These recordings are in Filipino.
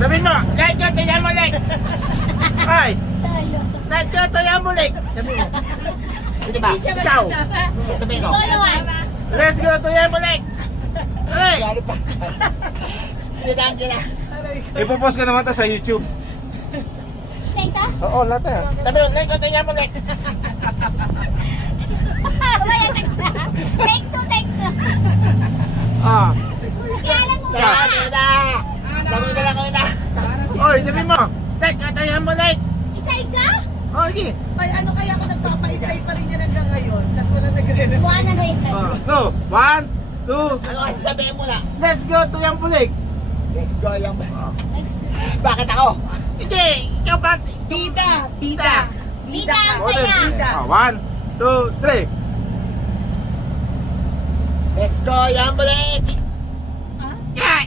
Sabihin mo, kahit ka tayo mo like. Ay, kahit ka tayo mo like. Sabihin mo. Hindi ba? Ikaw. Sabihin ko. Let's go to Yamulek. Hey! Pinadaan ka na. Ipopost ko naman to sa YouTube. Isa-isa? Oo, lahat eh. Sabihin mo, let's go to Yamulek. Take two, take two. Ah. Iyalan mo. Gawin na lang kami na. Oy, sabihin mo, let's go to Yamulek. Isa-isa? Oh, sige. Ay, ano kaya ako nagpapaintay pa rin yan hanggang ngayon? Tapos wala nagre-reply. Buwan na rin. No, 1, 2. Ano kasi sabihin mo na? Let's go to Yamulek. Let's go Yamulek. Bakit ako? Hindi, ikaw ba? Bida! Bida! Bida ang O, saya. Bida! 1, 2, 3. Let's go Yamulek. Yeah.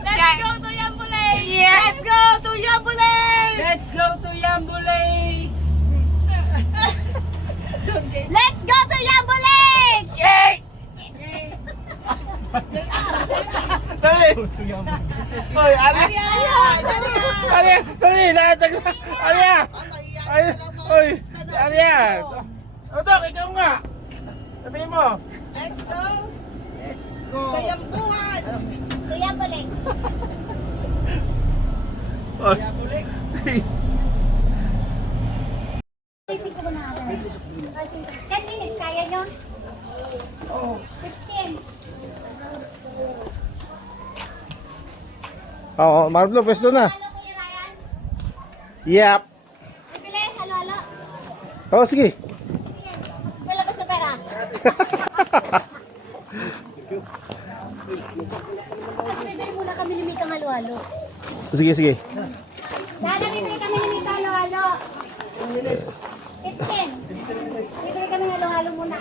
Let's go to Yambulay. Let's go to Yambulay! Let's go to Yambulay! Let's go to Yambulay. Yay! Dali. Oy, Ari. Ayan! Ari, dali. Naatag. Ari. Ay, oy. Ari. Otok, ikaw nga. Sabihin mo. Let's go! Let's go. Sayambuhan! To Yambulay. Oy. Isip ko na ako. 10 minutes, kaya nyo? 15. Oo, Marlo, pwesto na. Halo, Kuya Ryan. Yep. Bibili, halo-halo. Oo, sige. Sige, wala ba sa pera? Tapos bibili muna kami ni Mika halo-halo. Sige, sige. Dada, bibili kami ni Mika halo-halo. 15. Bibili kami halo-halo muna.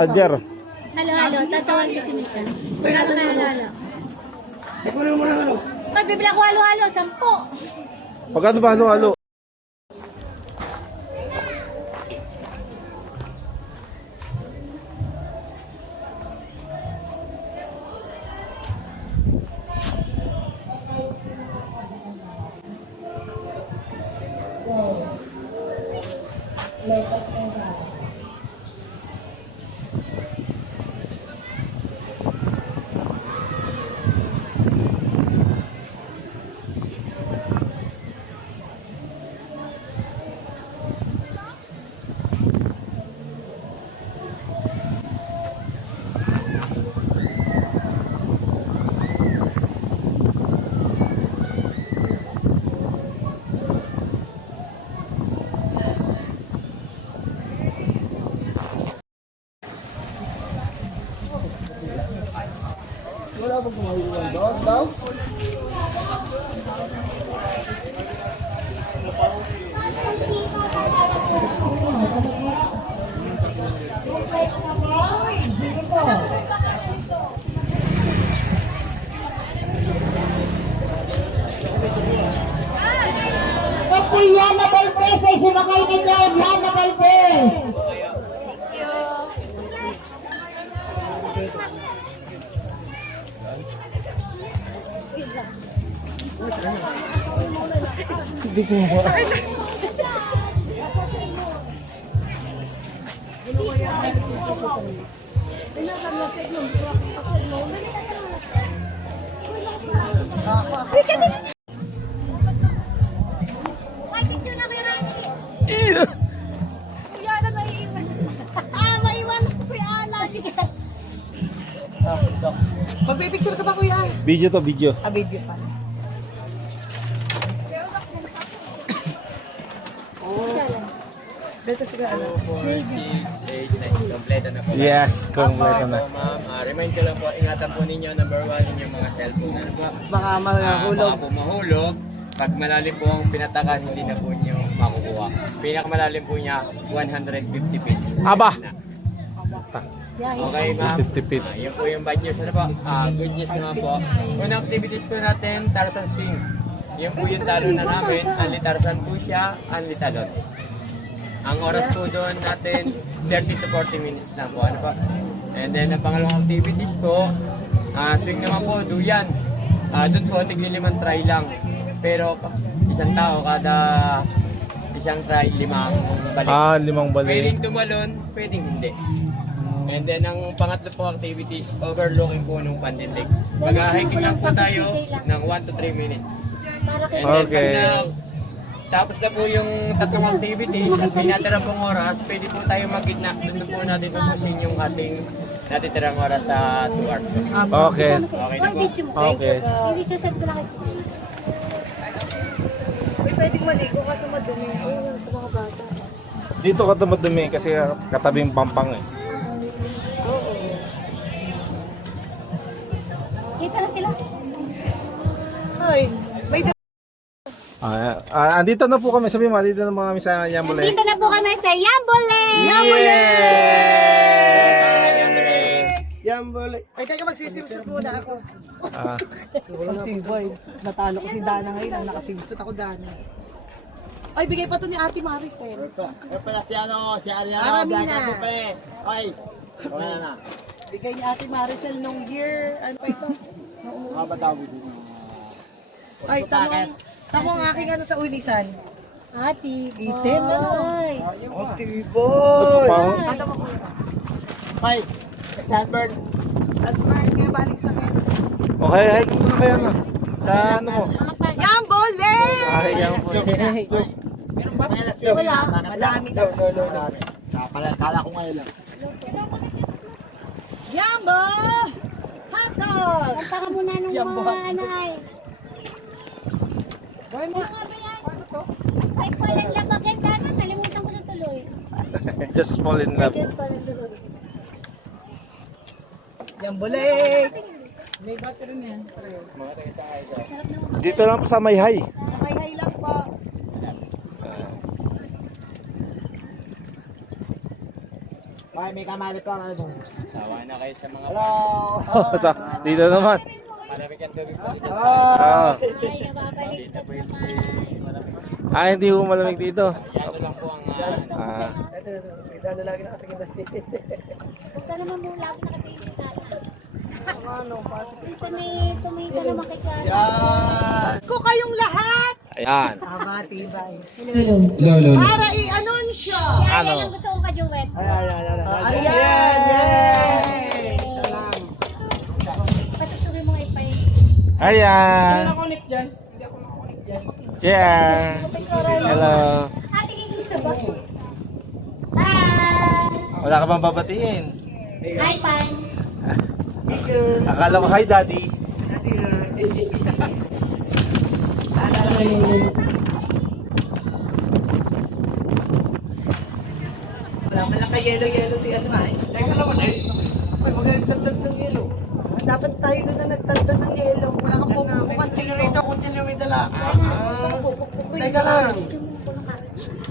Adjer. Halo-halo, tatawag ko si Mika. Halo na halo-halo. Ay, bibili ako halo-halo, 10. Pagkano ba halo-halo? Yana Balpes ay sumakay ninyo. Yana Balpes. Ay, picture na Kuya Rani. Kuya Alan, maiiwan. Maiwan si Kuya Alan. Sige. Magpipicture ka ba, kuya? Video to, video. Video pa. Dito sila, ano? 6, 8, 9. Kompleto na po. Yes, kompleto na. Opo, ma'am. Remind ko lang po, ingatan po ninyo, number 1, inyong mga cellphone. Ano po? Baka Baka po mahulog. Pag malalim po ang pinatakan, hindi na po nyo makukuha. Pinakamalalim po niya, 150 feet. Aba! Okay, ma'am. 50 feet. Yun po yung bad news. Ano po? Good news naman po. Unang activities po natin, Tarzan Swing. Yun po yung talon na namin. Anli Tarzan po siya, Anli Talon. Ang oras po doon natin, 30 to 40 minutes lang po. Ano po? And then, ang pangalawang activities po, Swing naman po, duyan. Doon po, tig-5 try lang. Pero isang tao kada isang try, 5 balik. 5 balik. Pwedeng tumalon, pwedeng hindi. And then ang pangatlo po activities, overlooking po ng Pandilig. Mag-hiking lang po tayo ng 1 to 3 minutes. And then Okay. pag tapos na po yung tatlong activities at may natira pong oras, pwede po tayo mag-gitna. Doon po natin ubusin yung ating natitirang oras sa 2 hours. Okay. Okay na po. Okay. Hindi sasad ko lang kasi. Uy, pwedeng maligo kaso madumi. Uy, sa mga bata. Dito ka dumadumi kasi katabing Pampang eh. Kita na sila. Ay, may Andito na po kami, sabi mo, andito na po kami sa Yambole. Dito na po kami sa Yambole! Yambole! Ay, teka, magsisimsot muna ako. Ah, Ang tibay. Natalo ko si Dana ngayon. Nakasimsot ako, Dana. Ay, bigay pa to ni Ate Maricel. Kaya pala si ano, si Ariana. Aramina. Blanca Dupe. Ay, okay na. Bigay ni Ate Maricel nung year. Ano pa ito? Mga batawid din. Ay, tamo ang aking ano sa Unisan. Ati, Itim, ano? Ang tiboy! Pang- Ay, sunburn. At Mark, kaya balik sa akin. Okay, ay, kung na kaya na. Sa ano mo? Yambole! Ay, Yambole. Wala. Madami daw. Kala ko ngayon lang. Yambo! Hotdog! Kanta ka muna nung mga anay. Boy mo. Ay, walang labagan ka na. Nalimutan ko na tuloy. Just fall in love. Just pala tuloy. Yambole! May battery na yan. Dito lang po sa Mayhay. Sa may lang po. Ay, may kamali ka na doon. Sawa na kayo sa mga Sa, dito naman. malamig ang tubig po dito. Ah, Ay, nababalik ka naman. hindi po malamig dito. Yan lang po ang Ah, May dano lagi na katingin na Huwag ka naman mula ako nakatingin ka na. Ano, pasok. Isa may tumita naman kay Clara. Yan! Ko kayong lahat! ayan. Tama, tibay. Lolo. Para i-anunsyo! Ay, Ano? yan ang gusto kong kajuwet. Ayan! Yay! Patutuloy mo nga ipay. Ayan. Nakunik dyan? Hindi ako nakunik dyan. Yeah. Hello. Ate, gusto ba? Hi! Wala ka bang babatiin? Hi, Pans! Akala ko, hi daddy. Wala man lang ka-yellow-yellow si ano ay. Teka naman ay. Ay, magagtagtag ng yellow. Dapat tayo na nagtagtag ng yellow. Wala kang pupukan dito. Continuity lang. Teka lang.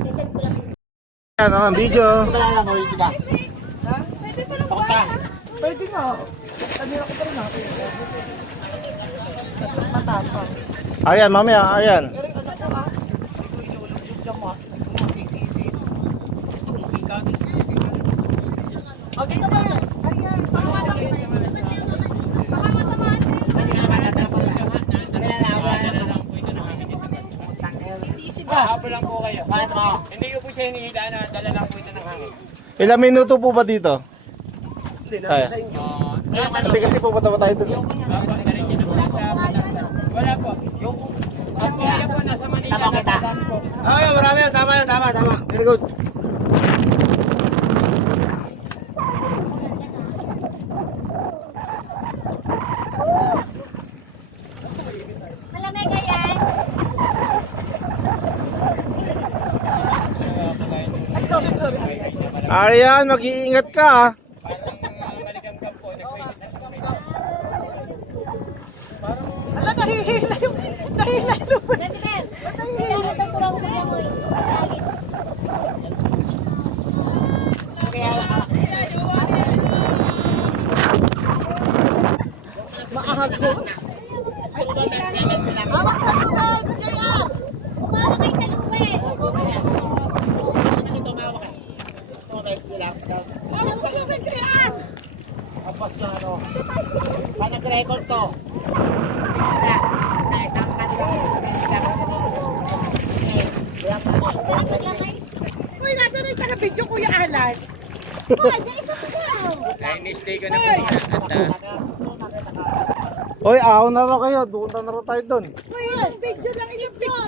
Reset ko lang. Ayan, ang video. Ito lang lang, mawin ka. Ha? Takot ka. Pwede nga. Kanina ko pa rin natin. Basta matapang. Ayan, mamaya, ayan. Pero yung anak ko ah. Hindi ko inulog yung jama. Masisisi. Okay na. Ayan. Hapon lang po kayo. Bakit mo? Hindi ko po siya hinihila na dala lang po ito ng hangin. Ilang minuto po ba dito? Hindi, Ay. nasa sa inyo. Hindi kasi pupunta pa tayo dito. Diretso na po sa Batangas. Wala po. Yung ang kuya po nasa Manila. Tama kita. nagdadaan po. Ay, marami yan. Tama yan. Tama. Very good. Malamig ka yan. Arian, mag-iingat ka ah. Maligam-gam po. Nagpainit na kami. Ala, nahihila yung... Nahihila yung... Gabriel, kaya ito turang ko lang mo. Maahagos. Hawak sa luwag! JR! Umawa kayo sa luwet. Sila. Hawak sa luwag, JR! Tapos yung ano. nag-record to. Fix na. Sa isang kanilang. Uy, nasa na yung taga-video, Kuya Alan? Na-stay ko na po yan. Oy, ahon na raw kayo. Doon na raw tayo doon. Uy, isang video lang, isang picture.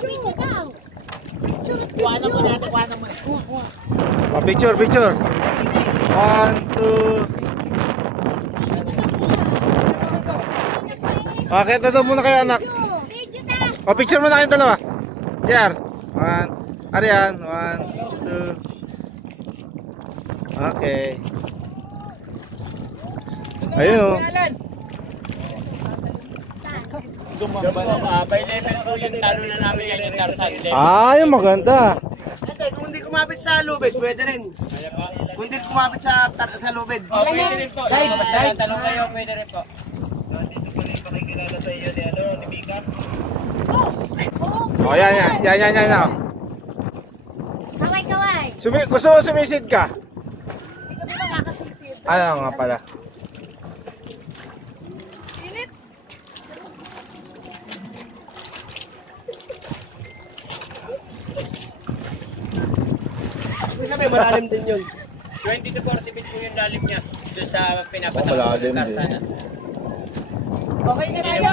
Picture at Kuhanan mo video. natin, kuhanan mo. Picture, picture. 1, 2. Bakit na daw muna kayo, anak? Picture muna kayong dalawa. JR. 1. Arian. 1, 2. Okay. Ayun oh. By level po yung talo na namin yan yung Tarzan. Ah, yung maganda. Hindi, kung hindi kumapit sa lubid, pwede rin. Kung hindi kumapit sa lubid. Pwede rin po. Basta tanong kayo, pwede rin po. Oh, yan. Kaway. Gusto mo sumisid ka? Hindi kami makakasisid. Ano nga pala? Ibig sabihin, malalim din yun. 20 to 40 feet po yung lalim niya. Doon sa pinapatawag malalim ng Tarzan. Okay na tayo.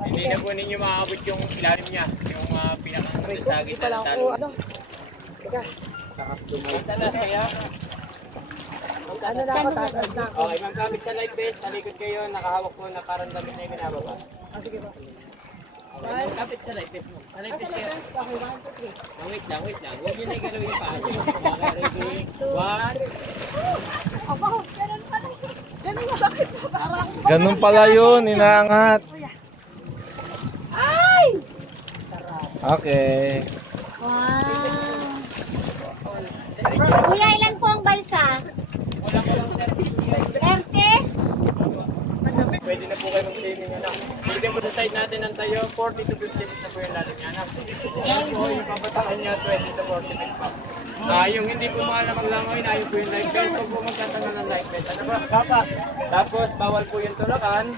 Hindi na po ninyo makakabot yung ilalim niya. Yung pinakang sa gitna ng talo. Ano? Teka, Talas kaya. ano na ako, tatas na ako. Okay, magkabit sa light base. Sa likod kayo, nakahawak po na parang damit na yung binababa. Ah, sige ba? Okay, magkabit sa light base mo. Sa light base kayo. Okay, 1, 2, 3. Wait lang. Huwag nyo na igalawin yung paa nyo. Okay, ready? 1. Ganun nga, bakit na? Parang Ganun pala yun, inaangat. Ay! Okay. Wow. Kuya, ilan po ang balsa? Wala ko lang 30. 30? Pwede na po kayo mag-swimming anak. Dito po sa side natin ng tayo, 40 to 50 feet na po yung lalim niya anak. Yung pabataan niya, 20 to 40 feet pa. Yung hindi po maalamang langoy na, yung po yung life vest, huwag po magtatagal ng life vest. Ano ba? Papa. Tapos, bawal po yung tulakan.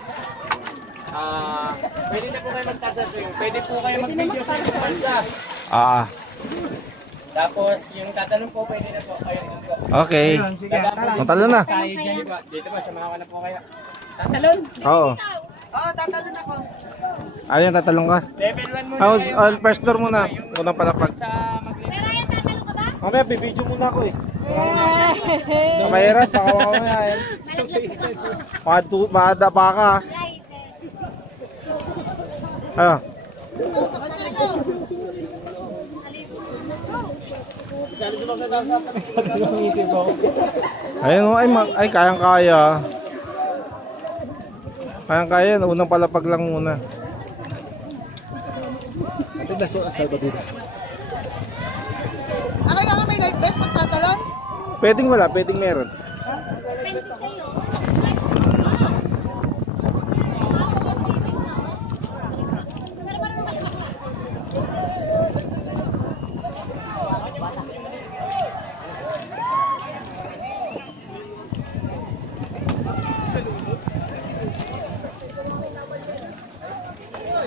Pwede na po kayo magtasa swing. Pwede po kayo mag-video sa isang bansa. Ah, Tapos, yung tatalong po, pwede na po. Ayun din po. okay. Sige, tara. Matalo na. Tayo dyan, di ba? Dito ba, samahan na po kayo. Tatalon? Oo. Oo, tatalon ako. Ayun, tatalong ka. Level 1 muna House, kayo. first floor muna. Unang palapag. Sa mag-level. Pero yan, tatalong ka ba? Mamaya, bibidyo muna ako eh. Mahirap, baka mamaya yan. Madapa ka. Ah. Ayun oh, ay kayang-kaya. Kayang-kaya, unang palapag lang muna. Okay naman, may life vest pag tatalon? Pwedeng wala, pwedeng meron. 20 sa'yo.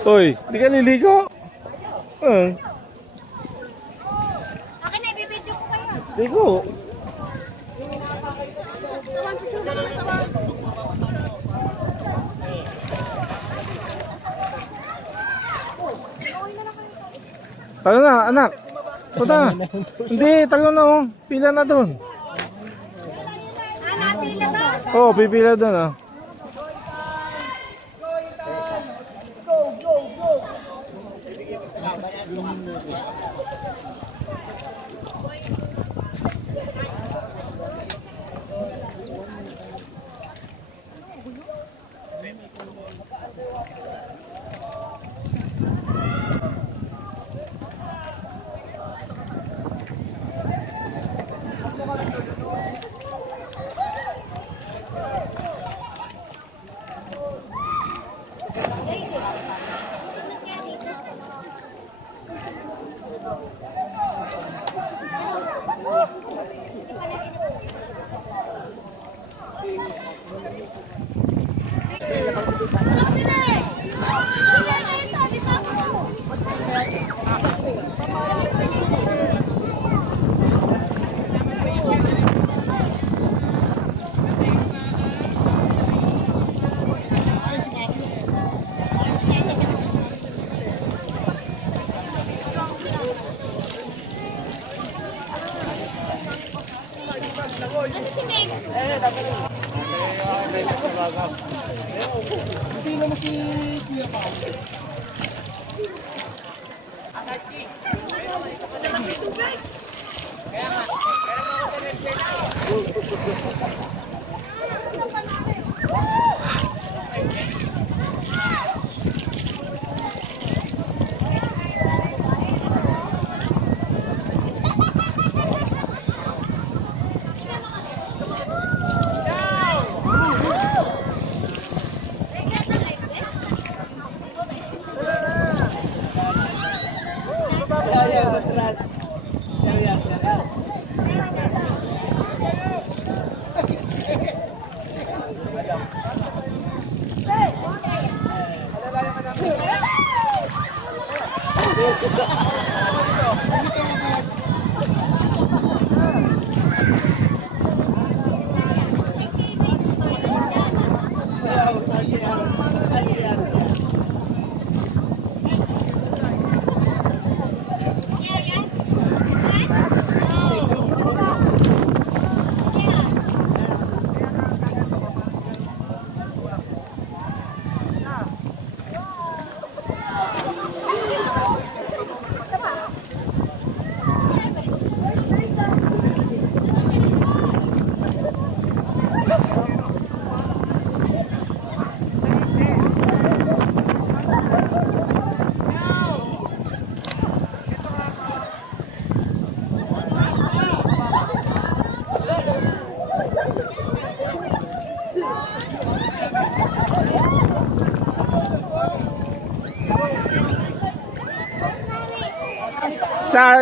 Hoy, di ka liligo? Akin na, ibibidyo ko kayo. Ligo. Talo na, anak. Punta. Hindi, talo na oh. Pila na doon. Napila ba? Oo, pipila doon ah.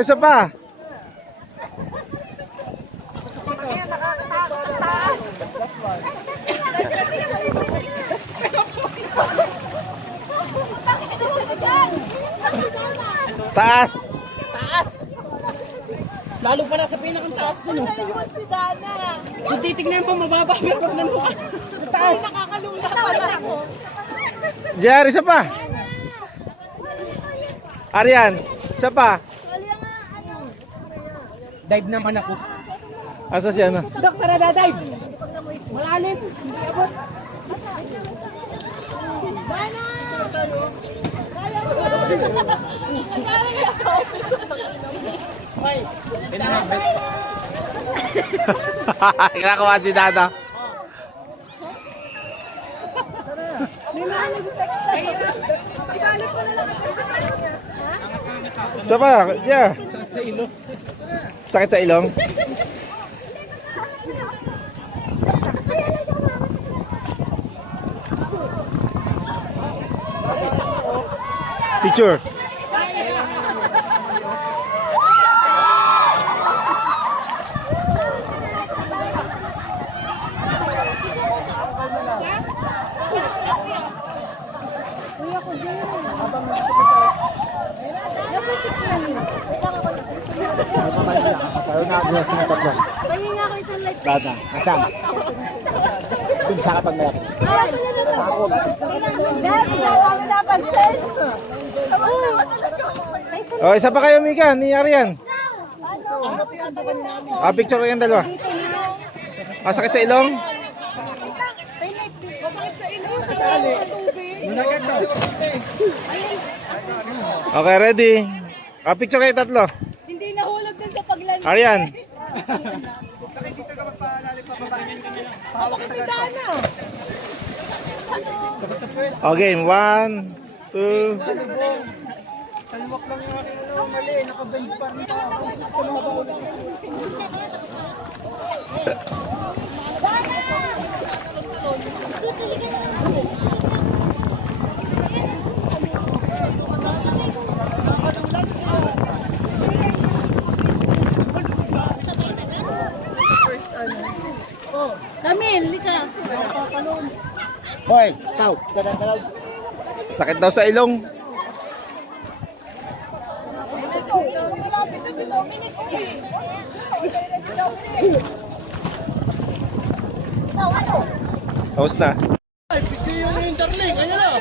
Isa pa. Taas. Lalo pa na sa pinakang taas po, no? Si Dana. Kung titignan pa, mababa. Pero pag nandun ka, taas. Nakakalungkot pala ako. JR, isa pa. Arian, isa pa. Dive naman ako. Asa siya na? Dok, tara na dive. Malalim. Hindi abot. Kinakawa si Dada. Isa pa, JR. Sakit sa ilong. Picture. Pahingi nga ako isang like. Dada, nasaan? Dun sa kapag malaki. Ay, wala na to. Dad, wala na napansin. Oh, isa pa kayo, Mika, ni Arian. Ano? Picture kayong dalawa. Sakit sa ilong. Masakit sa ilong. Sa tubig. Okay, ready. Picture kayo tatlo. Hindi nahulog dun sa paglansi. Arian. Hawak si Dana. Okay, 1, 2. Salwak lang yung aking mali. Nakabend pa rin ako. Sa mga baon. Tutuloy ka na lang. Kamil, lika. Hoy, ikaw, galaw. Sakit daw sa ilong. Si Dominic, malapit na si Dominic. Tapos na. Ay, bigyan yung darling. Ayan na.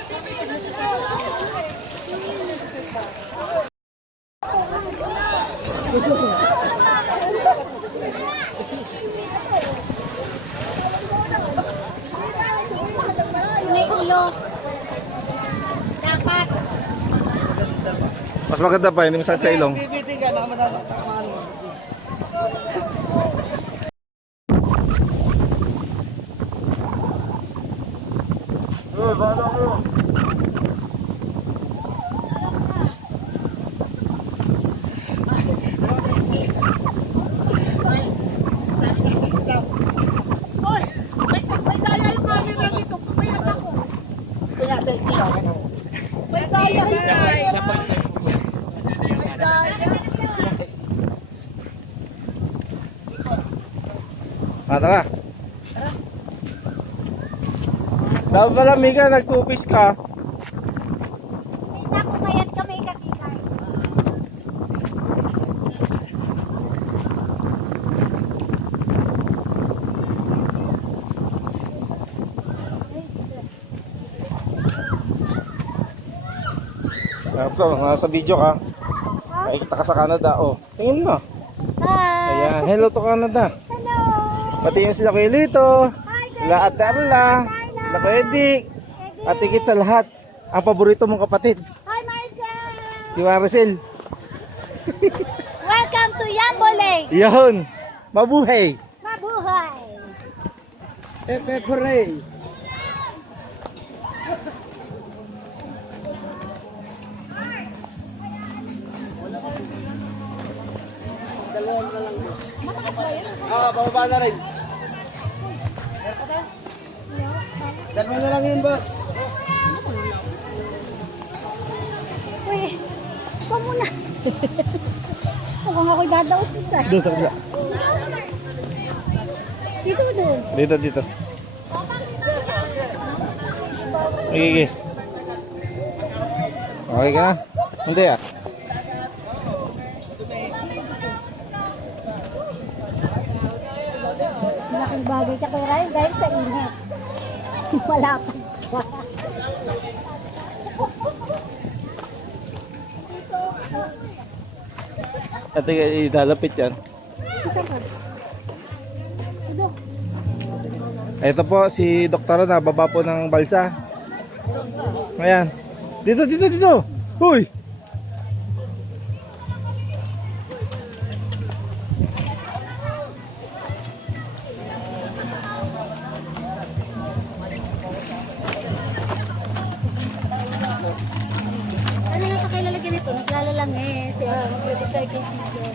ulo. Dapat. Mas maganda pa, hindi masakit sa ilong. Bibiting ka, nakamasasakta ka ano. Hoy! May daya yung camera dito. Pumayag ako. Gusto niya sexy. May daya yung camera. Sa point na po siya. May daya. Tara. Dapat pala, Mika, nag-two-piece ka. Kita pumayat kami kakikay. Dapat, nasa video ka. Nakikita ka sa Canada. Oh, tingin mo. Hi. Ayan, hello to Canada. Hello. Pati yung sila Kuya Lito, Hi, girl. sila Ate Arla, sila Kuya Edik, at higit sa lahat, ang paborito mong kapatid, Hi, Marcel. si Maricel. Welcome to Yambole. Yun, mabuhay. Mabuhay. Pepe Purey. Bababa na rin. Dalawa na lang yun, boss. Uy, ikaw muna. Mukhang ako'y dadaos isa. Doon sa kabila. Dito doon. Dito. Okay. Okay ka na? Hindi ah. Malaking bagay ka kay Ryan dahil sa init. Malapad ka. At ilalapit yan. Isa ka. Ito. Ito po si Doktora na baba po ng balsa. Ayan. Dito. Uy. Ano nga sa kailalagyan nito? Naglalalang eh. Siya, pwede tayo kay Caesar.